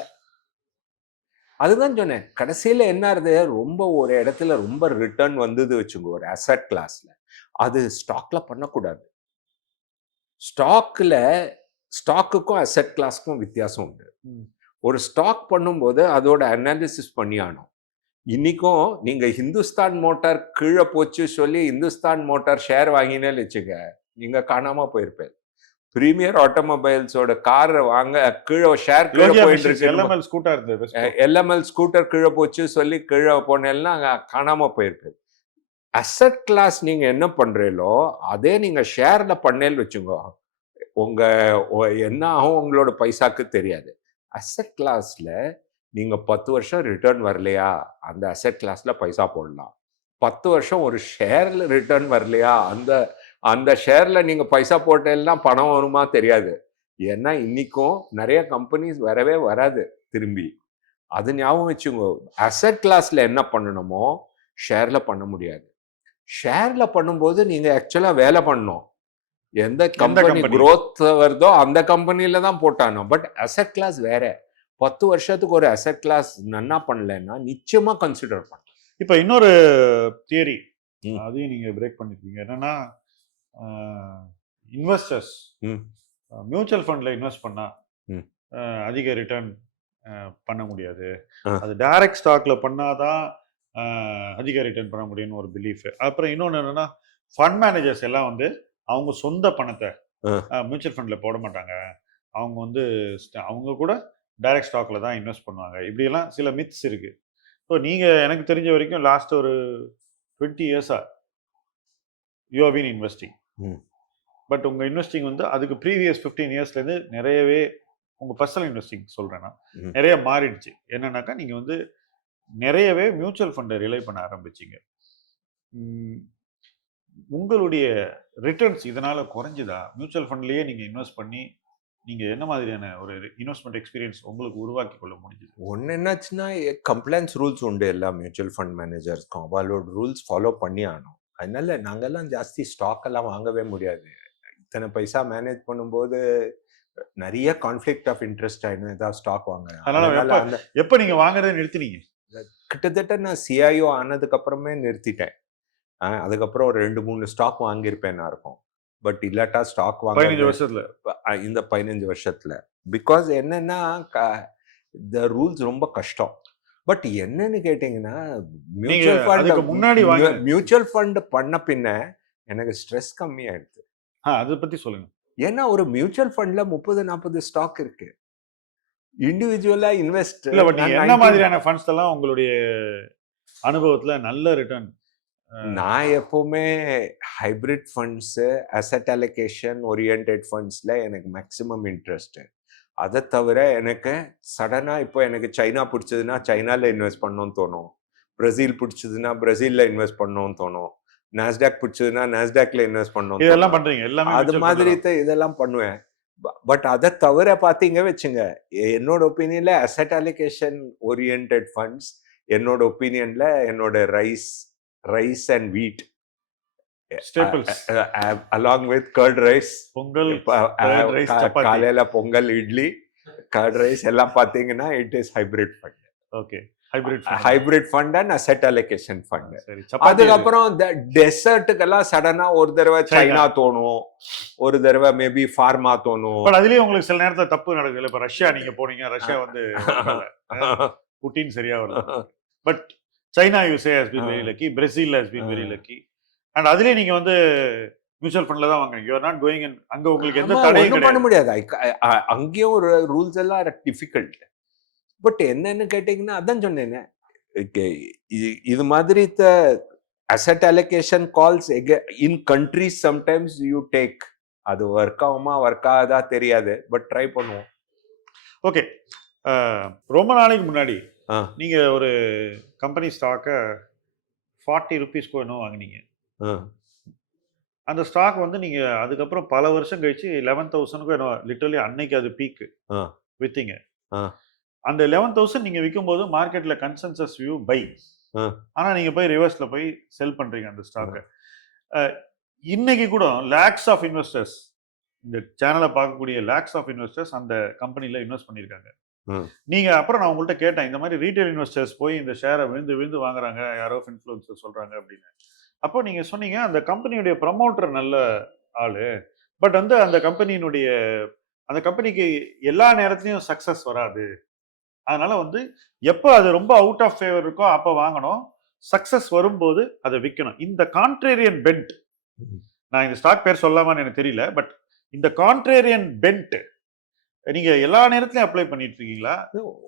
அதுதான் சொன்னேன், கடைசியில என்ன ஆகுது, ரொம்ப ஒரு இடத்துல ரொம்ப ரிட்டர்ன் வந்தது வச்சுங்க ஒரு அசெட் கிளாஸ்ல, அது ஸ்டாக்ல பண்ணக்கூடாது. ஸ்டாக்குக்கும் அசெட் கிளாஸ்க்கும் வித்தியாசம் உண்டு. ஒரு ஸ்டாக் பண்ணும்போது அதோட அனாலிசிஸ் பண்ணி ஆகணும். இன்னைக்கும் நீங்க ஹிந்துஸ்தான் மோட்டார் கீழே போச்சு சொல்லி ஹிந்துஸ்தான் மோட்டார் ஷேர் வாங்கினேன்னு வச்சுக்க, நீங்க காணாம போயிருப்பேன். பிரீமியர் ஆட்டோமொபைல்ஸோட கார் வாங்க கீழே ஷேர் கீழே யோகி போயிட்டு அபிஷேக் இருக்கு. எல்எம்எல் ஸ்கூட்டர் இருந்தது Vesco. எல்எம்எல் ஸ்கூட்டர் கீழே போச்சு சொல்லி கீழே போனேன்னா காணாம போயிருப்பேன். அசெட் கிளாஸ் நீங்க என்ன பண்றீங்களோ அதே நீங்க ஷேர்ல பண்ணேன்னு வச்சுக்கோ, உங்க என்ன ஆகும் உங்களோட பைசாக்கு தெரியாது. அசெட் கிளாஸ்ல நீங்க 10 வருஷம் ரிட்டர்ன் வரலையா, அந்த அசெட் கிளாஸ்ல பைசா போடலாம். 10 வருஷம் ஒரு ஷேர்ல ரிட்டர்ன் வரலையா, அந்த அந்த ஷேர்ல நீங்க பைசா போட்டேன்னா பணம் வருமா தெரியாது. ஏன்னா இன்னைக்கும் நிறைய கம்பெனிஸ் வரவே வராது திரும்பி. அது ஞாபகம் வச்சுக்கோ. அசெட் கிளாஸ்ல என்ன பண்ணணுமோ ஷேர்ல பண்ண முடியாது. ஷேர்ல பண்ணும்போது நீங்க ஆக்சுவலா வேலை பண்ணணும். எந்த கம்பெனி company? growth வருதோ அந்த கம்பெனில தான் போட்டானோ. பட் அசெட் கிளாஸ் வேற. 10 வருஷத்துக்கு ஒரு அசெட் கிளாஸ் நன்னா பண்ணலைன்னா நிச்சயமா கன்சிடர் பண்ணலாம். இப்ப இன்னொரு தியரி ம். அதையும் நீங்க பிரேக் பண்ணிருக்கீங்க. என்னன்னா இன்வெஸ்டர்ஸ் ம். மியூச்சுவல் ஃபண்ட்ல இன்வெஸ்ட் பண்ணா ம். அதிக ரிட்டர்ன் பண்ண முடியாது. ஆ. அது டைரக்ட் ஸ்டாக்ல பண்ணாதான் அதிக ரிட்டர்ன் பண்ண முடியும்னு ஒரு பிலீஃப். அப்புறம் இன்னொன்று என்னன்னா ஃபண்ட் மேனேஜர்ஸ் எல்லாம் வந்து அவங்க சொந்த பணத்தை மியூச்சுவல் ஃபண்ட்ல போட மாட்டாங்க. அவங்க வந்து அவங்க கூட டைரக்ட் ஸ்டாக்ல தான் இன்வெஸ்ட் பண்ணுவாங்க. இப்படியெல்லாம் சில மித்ஸ் இருக்கு. ஸோ நீங்க எனக்கு தெரிஞ்ச வரைக்கும் லாஸ்ட் ஒரு 20 இயர்ஸா யூ ஹவ் பீன் இன்வெஸ்டிங். ம். பட் உங்க இன்வெஸ்டிங் வந்து அதுக்கு ப்ரீவியஸ் 15 இயர்ஸ்லேருந்து நிறையவே உங்க பர்சனல் இன்வெஸ்டிங் சொல்றேன்னா ம். நிறைய மாறிடுச்சு. என்னன்னாக்கா நீங்க வந்து நிறையவே மியூச்சுவல் ஃபண்டை ரிலை பண்ண ஆரம்பிச்சீங்க. உங்களுடைய ரிட்டர்ன்ஸ் இதனால குறைஞ்சுதா? மியூச்சுவல் ஃபண்ட்லயே நீங்க இன்வெஸ்ட் பண்ணி நீங்க என்ன மாதிரியான ஒரு இன்வெஸ்ட்மெண்ட் எக்ஸ்பீரியன்ஸ் உங்களுக்கு உருவாக்கி கொள்ள முடிஞ்சது? ஒன்று என்னாச்சுன்னா கம்ப்ளைண்ட்ஸ் ரூல்ஸ் உண்டு எல்லா மியூச்சுவல் ஃபண்ட் மேனேஜர்ஸ்க்கும். அவளோட ரூல்ஸ் ஃபாலோ பண்ணி ஆகணும். அதனால நாங்கெல்லாம் ஜாஸ்தி ஸ்டாக் எல்லாம் வாங்கவே முடியாது. இத்தனை பைசா மேனேஜ் பண்ணும்போது நிறைய கான்ஃப்ளிக்ட் ஆஃப் இன்ட்ரெஸ்ட் ஆயிடும் ஏதாவது ஸ்டாக் வாங்க. அதனால எப்ப நீங்க வாங்குறதை நிறுத்தினீங்க? கிட்டத்தட்ட நான் சிஐஓ ஆனதுக்கு அப்புறமே நிறுத்திட்டேன். அதுக்கப்புறம் ஒரு 2-3 ஸ்டாக் வாங்கியிருப்பேனா இருக்கும். பட் இல்லாட்டா ஸ்டாக் 15 வருஷத்துல இந்த 15 வருஷத்துல பிகாஸ் என்னன்னா இந்த ரூல்ஸ் ரொம்ப கஷ்டம். பட் என்னன்னு கேட்டீங்கன்னா மியூச்சுவல் ஃபண்ட் முன்னாடி மியூச்சுவல் ஃபண்ட் பண்ண பின்ன எனக்கு ஸ்ட்ரெஸ் கம்மி ஆயிடுது. அதை பத்தி சொல்லுங்க. ஏன்னா ஒரு மியூச்சுவல் ஃபண்ட்ல 30-40 ஸ்டாக் இருக்கு. இண்டிவிஜுவலா இன்வெஸ்ட் என்ன மாதிரியான ஃபண்ட்ஸ் எல்லாம் உங்களுடைய அனுபவத்துல நல்ல ரிட்டர்ன்? நான் எப்பவுமே hybrid funds, asset allocation oriented ஃபண்ட்ஸ்ல எனக்கு மேக்ஸிமம் இன்ட்ரெஸ்ட். அதை தவிர எனக்கு சடனா இப்போ எனக்கு சைனா பிடிச்சதுன்னா சைனால இன்வெஸ்ட் பண்ணணும்னு தோணும். பிரேசில் பிடிச்சதுன்னா பிரேசில்ல இன்வெஸ்ட் பண்ணணும்னு தோணும். நாஸ்டாக் பிடிச்சதுன்னா நாஸ்டாக்ல இன்வெஸ்ட் பண்ணணும். இதெல்லாம் பண்றீங்க? எல்லாமே அது மாதிரி இதெல்லாம் பண்ணுவேன். பட் அதை தவிர பாத்தீங்க வச்சுங்க, என்னோட ஒப்பீனியன்ல அசெட் அலோகேஷன் ஓரியன்டட் ஃபண்ட்ஸ் என்னோட ஒப்பீனியன்ல என்னோட rice and wheat staples along with curd rice, pongal, காலையில பொங்கல், இட்லி, கர்ட் ரைஸ் எல்லாம் பாத்தீங்கன்னா it is hybrid fund. Okay, hybrid fund and asset allocation fund. அதுக்கப்புறம் டெசர்ட்டுக்கெல்லாம் சடனா ஒரு தடவை சைனா தோணும், ஒரு தடவை மேபி ஃபார்மா தோணும். பட் அதுலயே உங்களுக்கு சில நேரத்துல தப்பு நடக்குது. இப்ப ரஷ்யா நீங்க போனீங்க, ரஷ்யா வந்து புட்டின் சரியா வரல. But China USA has been very lucky, Brazil has been very lucky. And அதுலயே நீங்க வந்து மியூச்சுவல் ஃபண்ட்ல தான் வாங்குறீங்க. You are not going in. அங்க உங்களுக்கு எந்த தடையும் பண்ண முடியாது. அங்கேயும் ஒரு ரூல்ஸ் எல்லாம் டிஃபிகல்ட். பட் என்னன்னு கேட்டீங்கன்னா அதான் சொன்னேன், இது மாதிரி asset allocation calls in countries sometimes you take. அது ஒர்க் ஆகுமா ஒர்க் ஆகுதா தெரியாது, பட் ட்ரை பண்ணுவோம். ஓகே, ரொம்ப நாளைக்கு முன்னாடி நீங்க ஒரு கம்பெனி ஸ்டாக்கை 40 ரூபீஸ்க்கு என்ன வாங்கினீங்க. அந்த ஸ்டாக் வந்து நீங்க அதுக்கப்புறம் பல வருஷம் கழிச்சு 11,000க்கு என்ன லிட்டரலி அன்னைக்கு அது பீக்கு வித்தீங்க. அந்த 11,000 நீங்க விற்கும் போது மார்க்கெட்ல கன்சென்சஸ் வியூ பை. ஆனா நீங்க போய் ரிவர்ஸ்ல போய் செல் பண்றீங்க அந்த ஸ்டாக்கை. இன்னைக்கு கூட லேக்ஸ் ஆஃப் இன்வெஸ்டர்ஸ், இந்த சேனலை பார்க்கக்கூடிய லேக்ஸ் ஆஃப் இன்வெஸ்டர்ஸ் அந்த கம்பெனில இன்வெஸ்ட் பண்ணியிருக்காங்க. நீங்க அப்புறம் நான் உங்கள்கிட்ட கேட்டேன், இந்த மாதிரி ரீட்டைல் இன்வெஸ்டர்ஸ் போய் இந்த ஷேரை விழுந்து விழுந்து வாங்குறாங்க, யாரோ இன்ஃப்ளூயன்சர் சொல்றாங்க அப்படின்னு. அப்போ நீங்க சொன்னீங்க அந்த கம்பெனியுடைய ப்ரமோட்டர் நல்ல ஆளு, பட் வந்து அந்த கம்பெனிக்கு எல்லா நேரத்திலையும் சக்சஸ் வராது. அதனால வந்து எப்போ அது ரொம்ப அவுட் ஆஃப் ஃபேவர் இருக்கோ அப்போ வாங்கணும். சக்சஸ் வரும்போது அதை விற்கணும். இந்த கான்ட்ரேரியன் பென்ட், நான் இந்த ஸ்டாக் பேர் சொல்லாமான்னு எனக்கு தெரியல, பட் இந்த கான்ட்ரேரியன் பென்ட் நீங்க எல்லா நேரத்திலயும் அப்ளை பண்ணிட்டு இருக்கீங்களா?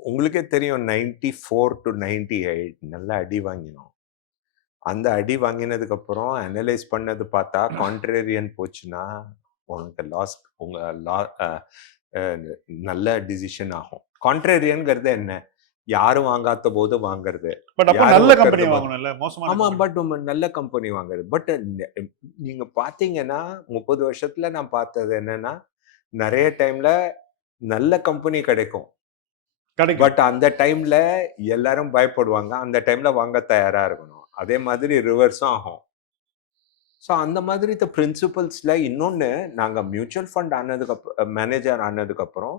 உங்களுக்கே தெரியும் 94 to 98 நல்ல அடி வாங்கினோம். அந்த அடி வாங்கினதுக்கு அப்புறம் அனலைஸ் பண்ணது பார்த்தா கான்ட்ரேரியன் போச்சுன்னா உனக்கு லாஸ், உங்க நல்ல டிசிஷன் ஆகும். கான்ட்ரேரியன்ங்கிறது என்ன? யாரும் வாங்காத போது வாங்குறது. பட் அப்ப யாரும் நல்ல வைக்கிறது கம்பெனி போது- வாங்கணும்ல, மோசமான ஆமா, company. பட் நல்ல கம்பெனி வாங்குறது. பட் நீங்க பாத்தீங்கன்னா 30 வருஷத்துல நான் பார்த்தது என்னன்னா, நிறைய டைம்ல நல்ல கம்பெனி கிடைக்கும். கிடைக்கும். பட் அந்த டைம்ல எல்லாரும் பயப்படுவாங்க. அந்த டைம்ல வாங்க தயாரா இருக்கணும். அதே மாதிரி ரிவர்ஸும் ஆகும். ஸோ அந்த மாதிரி இந்த பிரின்சிபல்ஸ்ல இன்னொன்னு, நாங்க மியூச்சுவல் ஃபண்ட் ஆனதுக்கு மேனேஜர் ஆனதுக்கு அப்புறம்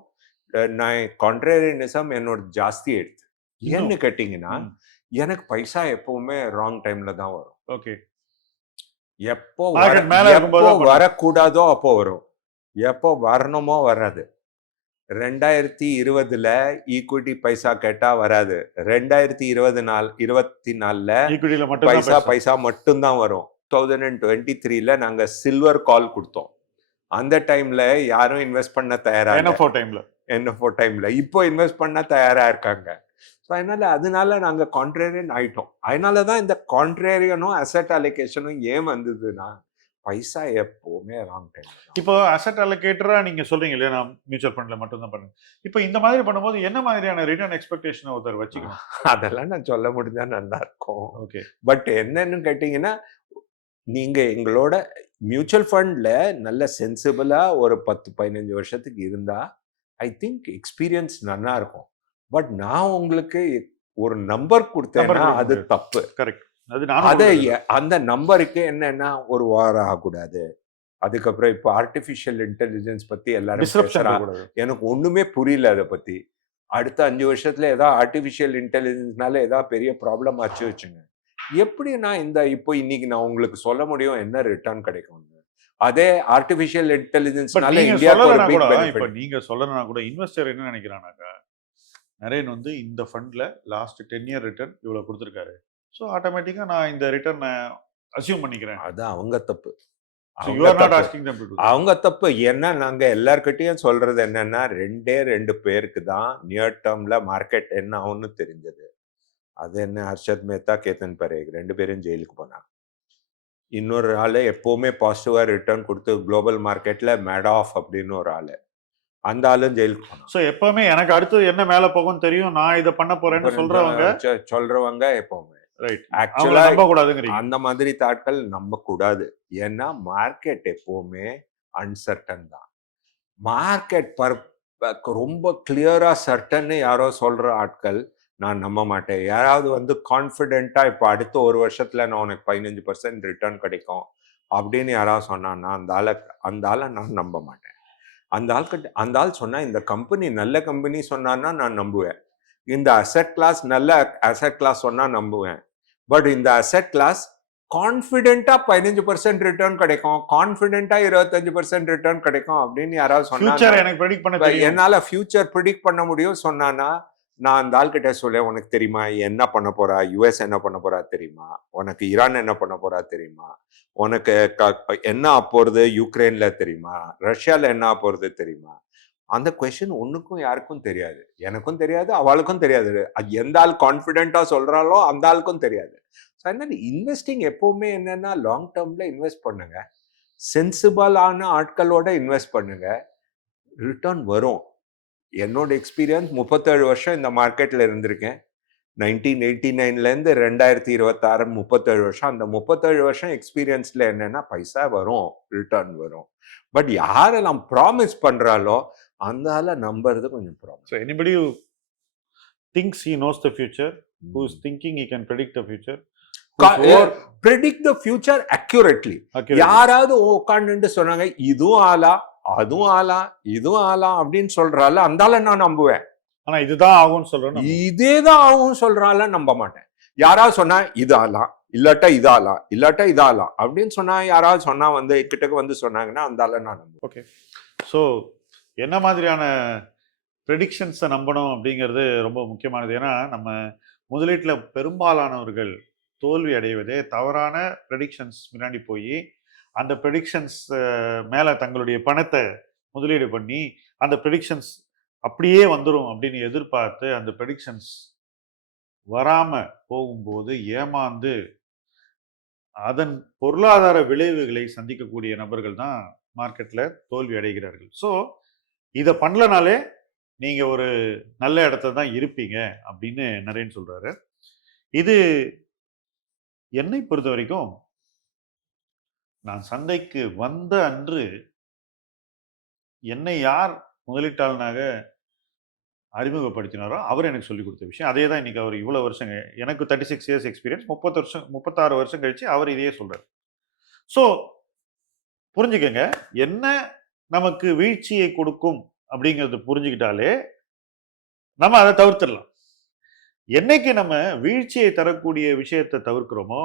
நான் கான்ட்ரேரியனிசம் என்னோட ஜாஸ்தி எடுத்து. ஏன்னு இன்னும். கேட்டீங்கன்னா, ம். எனக்கு பைசா எப்பவுமே ராங் டைம்ல தான் வரும். ஓகே. எப்போ Market மேல இருக்கும்போது தான் பண்ணும். வரக்கூடாதோ அப்போ வரும். எப்போ வரணுமோ வராது. 2020ல ஈக்விட்டி பைசா கேட்டா வராது. 2024ல ஈக்விட்டில மட்டும் பைசா மட்டும்தான் வரும். 2023ல நாங்க சில்வர் கால் கொடுத்தோம். அந்த டைம்ல யாரும் இன்வெஸ்ட் பண்ண தயாரா இல்ல. NFO டைம்ல. NFO டைம்ல இப்போ இன்வெஸ்ட் பண்ண தயாரா இருக்காங்க. ஸோ அதனால நாங்க கான்ட்ரேரியன் ஆயிட்டோம். அதனாலதான் இந்த கான்ட்ரேரியனும் அசெட் அலோகேஷனும் ஏன் வந்ததுன்னா, பைசா எப்பவுமே ராங் டைம். இப்போ அசெட் அலோகேட்டரா நீங்க சொல்றீங்க இல்லையா, நான் மியூச்சுவல் ஃபண்ட்ல மட்டும் தான் பண்ணுங்க. இப்போ இந்த மாதிரி பண்ணும்போது என்ன மாதிரியான ரிட்டர்ன் எக்ஸ்பெக்டேஷன் ஒருத்தர் வச்சுக்கணும்? அதெல்லாம் நான் சொல்ல முடிஞ்சா நல்லா இருக்கும். ஓகே. பட் என்னன்னு கேட்டீங்கன்னா, நீங்க எங்களோட மியூச்சுவல் ஃபண்ட்ல நல்ல சென்சிபிளா ஒரு 10-15 வருஷத்துக்கு இருந்தா ஐ திங்க் எக்ஸ்பீரியன்ஸ் நல்லா இருக்கும். பட் நான் உங்களுக்கு ஒரு நம்பர் கொடுத்தேன்னா அது தப்பு. கரெக்ட். அந்த நம்பருக்கு என்னன்னா ஒரு வாரம் ஆகக்கூடாது. அதுக்கப்புறம் இப்போ ஆர்டிபிஷியல் இன்டெலிஜென்ஸ் பத்தி எல்லாரும் பேசுறா. எனக்கு ஒண்ணுமே புரியல அதை பத்தி. அடுத்த 5 வருஷத்துல ஏதாவது ஆர்டிபிஷியல் இன்டெலிஜென்ஸ்னால ஏதாவது பெரிய ப்ராப்ளம் ஆச்சு வச்சுங்க, எப்படி நான் இப்போ இன்னைக்கு நான் உங்களுக்கு சொல்ல முடியும் என்ன ரிட்டர்ன் கிடைக்கும்? அதே ஆர்டிபிஷியல் இன்டெலிஜென்ஸ்னால இந்தியாவுக்கு ஒரு பிக் பெனிஃபிட். இப்போ நீங்க சொல்லணும்னா கூட இன்வெஸ்டர் என்ன நினைக்கிறானாக்கா, நரேன் வந்து இந்த ஃபண்ட்ல லாஸ்ட் 10 இயர் ரிட்டர்ன் இவ்வளவு கொடுத்துருக்காரு, ஸோ ஆட்டோமேட்டிக்கா நான் இந்த ரிட்டர்னை அசியூம் பண்ணிக்கிறேன். அது அவங்க தப்பு. அவங்க தப்பு. ஏன்னா நாங்க எல்லார்கிட்டயும் சொல்றது என்னன்னா, 2 பேருக்கு தான் நியர் டேர்ம்ல மார்க்கெட் என்ன ஆகும்னு தெரிஞ்சது. அது என்ன, ஹர்ஷத் மேத்தா, கேத்தன் பரேக் 2 பேரும் ஜெயிலுக்கு போனாங்க. இன்னொரு ஆளு எப்பவுமே பாசிட்டிவா ரிட்டர்ன் கொடுத்து குளோபல் மார்க்கெட்ல மேடாஃப் அப்படின்னு ஒரு ஆளு, அந்த ஆளும் ஜெயிலுக்கு போனாங்க. ஸோ எப்பவுமே எனக்கு அடுத்து என்ன மேல போகும் தெரியும், நான் இதை பண்ண போறேன்னு சொல்றவங்க எப்பவுமே ஆக்சுவலா நம்ப கூடாதுங்கிறீங்க. அந்த மாதிரி தாட்கள் நம்ப கூடாது. ஏன்னா மார்க்கெட் எப்பவுமே அன்சர்டன் தான். மார்க்கெட் ரொம்ப கிளியரா சர்டன் யாரோ சொல்ற ஆட்கள் நான் நம்ப மாட்டேன். யாராவது வந்து கான்ஃபிடென்ட்டா இப்போ அடுத்த ஒரு வருஷத்துல நான் உனக்கு 15% ரிட்டர்ன் கிடைக்கும் அப்படின்னு யாராவது சொன்னான்னா அந்த ஆளை நான் நம்ப மாட்டேன். அந்த ஆள் சொன்னா இந்த கம்பெனி நல்ல கம்பெனி சொன்னான்னா நான் நம்புவேன். இந்த அசெட் கிளாஸ் நல்ல அசெட் கிளாஸ் சொன்னா நம்புவேன். பட் இந்த அசெட் கிளாஸ் கான்ஃபிடென்ட்டா 15% ரிட்டர்ன் கிடைக்கும், கான்ஃபிடென்ட்டா 25% ரிட்டர்ன் கிடைக்கும் அப்படின்னு யாராவது சொன்னா, என்னால ஃபியூச்சர் ப்ரிடிக்ட் பண்ண முடியும் சொன்னானா, நான் அந்த ஆள்கிட்ட சொல்ல, உனக்கு தெரியுமா என்ன பண்ண போறா, யுஎஸ் என்ன பண்ண போறா தெரியுமா, உனக்கு ஈரான் என்ன பண்ண போறா தெரியுமா, உனக்கு என்ன போறது யுக்ரைன்ல தெரியுமா, ரஷ்யால என்ன போறது தெரியுமா? அந்த கொஸ்டின் ஒன்னுக்கும் யாருக்கும் தெரியாது. எனக்கும் தெரியாது, அவளுக்கும் தெரியாது. எந்த ஆள் கான்ஃபிடென்ட்டா சொல்றாளோ அந்த ஆளுக்கும் தெரியாது. அதனால இன்வெஸ்டிங் எப்பவுமே என்னன்னா, லாங் டேர்ம்ல இன்வெஸ்ட் பண்ணுங்க, சென்சிபிளான ஆட்களோட இன்வெஸ்ட் பண்ணுங்க, ரிட்டர்ன் வரும். என்னோட எக்ஸ்பீரியன்ஸ் 37 வருஷம் இந்த மார்க்கெட்ல இருந்திருக்கேன். 1989ல இருந்து 2026 37 வருஷம். அந்த 37 வருஷம் எக்ஸ்பீரியன்ஸ்ல என்னன்னா, பைசா வரும், ரிட்டர்ன் வரும். பட் யாரெல்லாம் ப்ராமிஸ் பண்றாலோ அந்த ஆளை நம்புறது கொஞ்சம் problem. So anybody who thinks he knows the future, who is thinking he can predict the future, predict the future accurately. யாராவது உட்கார்ந்து சொன்னாங்க இதுவும் ஆளா அதுவும் ஆளா இதுவும் ஆளா அப்படின்னு சொல்றால அந்த ஆளை நான் நம்புவேன். ஆனா இதுதான் ஆகும்னு சொல்றேன், இதேதான் ஆகும் சொல்றால நம்ப மாட்டேன். யாராவது சொன்னா இது ஆலாம் இல்லாட்டா இதாலாம் இல்லாட்டா இதாலாம் அப்படின்னு சொன்னா, யாராவது சொன்னா வந்து கிட்டக்கு வந்து சொன்னாங்கன்னா அந்த ஆளை நான் நம்புவேன். ஓகே. ஸோ என்ன மாதிரியான ப்ரெடிக்ஷன்ஸை நம்பணும் அப்படிங்கிறது ரொம்ப முக்கியமானது. ஏன்னா நம்ம முதலீட்டில் பெரும்பாலானவர்கள் தோல்வி அடைவதே தவறான ப்ரெடிக்ஷன்ஸ் முன்னாடி போய் அந்த ப்ரெடிக்ஷன்ஸ் மேலே தங்களுடைய பணத்தை முதலீடு பண்ணி அந்த ப்ரெடிக்ஷன்ஸ் அப்படியே வந்துடும் அப்படின்னு எதிர்பார்த்து அந்த ப்ரெடிக்ஷன்ஸ் வராம போகும்போது ஏமாந்து அதன் பொருளாதார விளைவுகளை சந்திக்கக்கூடிய நபர்கள் தான் மார்க்கெட்ல தோல்வி அடைகிறார்கள். ஸோ இதை பண்ணலனாலே நீங்க ஒரு நல்ல இடத்துல தான் இருப்பீங்க அப்படின்னு நரேன் சொல்றாரு. இது என்னை பொறுத்த வரைக்கும் நான் சந்தைக்கு வந்த அன்று என்னை யார் முதலீட்டாளனாக அறிமுகப்படுத்தினாரோ அவர் எனக்கு சொல்லிக் கொடுத்த விஷயம். அதே தான் இன்னைக்கு அவர் இவ்வளவு வருஷங்க எனக்கு 36 இயர்ஸ் எக்ஸ்பீரியன்ஸ் 30 வருஷம் 36 வருஷம் கழிச்சு அவர் இதையே சொல்றாரு. ஸோ புரிஞ்சுக்கங்க, என்ன நமக்கு வீழ்ச்சியை கொடுக்கும் அப்படிங்கிறது புரிஞ்சுக்கிட்டாலே நம்ம அதை தவிர்த்திடலாம். என்னைக்கு நம்ம வீழ்ச்சியை தரக்கூடிய விஷயத்தை தவிர்க்கிறோமோ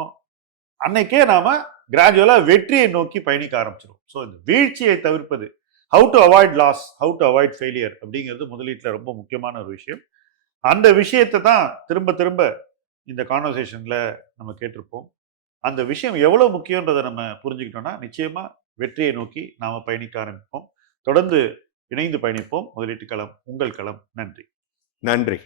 அன்னைக்கே நாம கிராஜுவலா வெற்றியை நோக்கி பயணிக்க ஆரம்பிச்சிடும். ஸோ இந்த வீழ்ச்சியை தவிர்ப்பது, how to avoid loss, how to avoid failure அப்படிங்கிறது முதலீட்டில் ரொம்ப முக்கியமான ஒரு விஷயம். அந்த விஷயத்தை தான் திரும்ப திரும்ப இந்த கான்வர்சேஷன்ல நம்ம கேட்டிருப்போம். அந்த விஷயம் எவ்வளவு முக்கியன்றதை நம்ம புரிஞ்சுக்கிட்டோம்னா நிச்சயமா வெற்றியை நோக்கி நாம பயணிக்க ஆரம்பிப்போம். தொடர்ந்து இணைந்து பயணிப்போம். முதலீட்டு களம் உங்கள் களம். நன்றி. நன்றி.